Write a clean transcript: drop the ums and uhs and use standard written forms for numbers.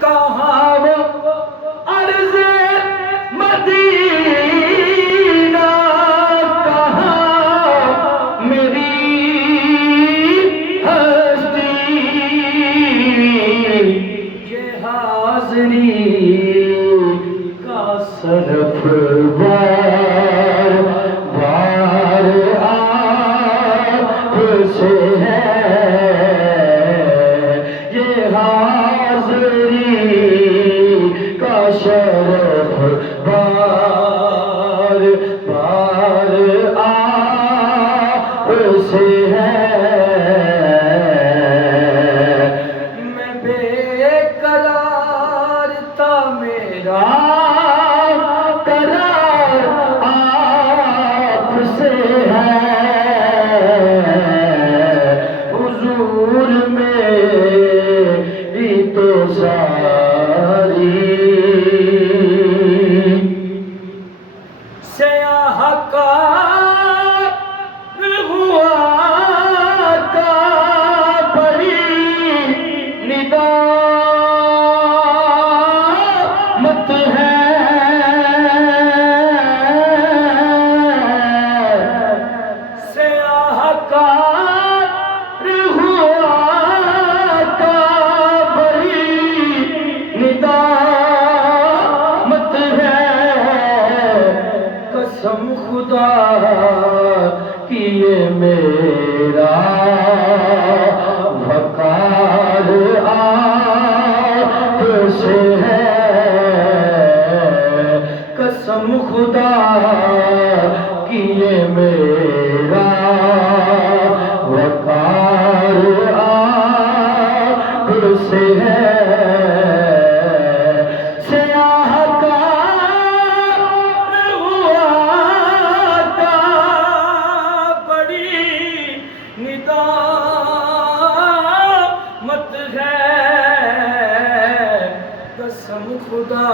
کہاں وہ عرض مدینہ، کہاں میری ہستی، یہ حاضری کا صرف بار بار آپ سے ہے، یہ حاضری کا شرف بار بار آپ سے ہے۔ میں بے قرار تھا، میرا قرار آپ سے ہے، حضور میری تو ساری سیاہ کار ہوا کا بڑی ندامت ہے، سیاہ کار ہوا کا بڑی ندامت ہے، قسم خدا کی یہ میرا وقار آپ سے ہے، قسم خدا کی یہ میرا وقار آپ سے ہے۔ سیاہ کار ہوا کا بڑی ندامت ہے، قسم خدا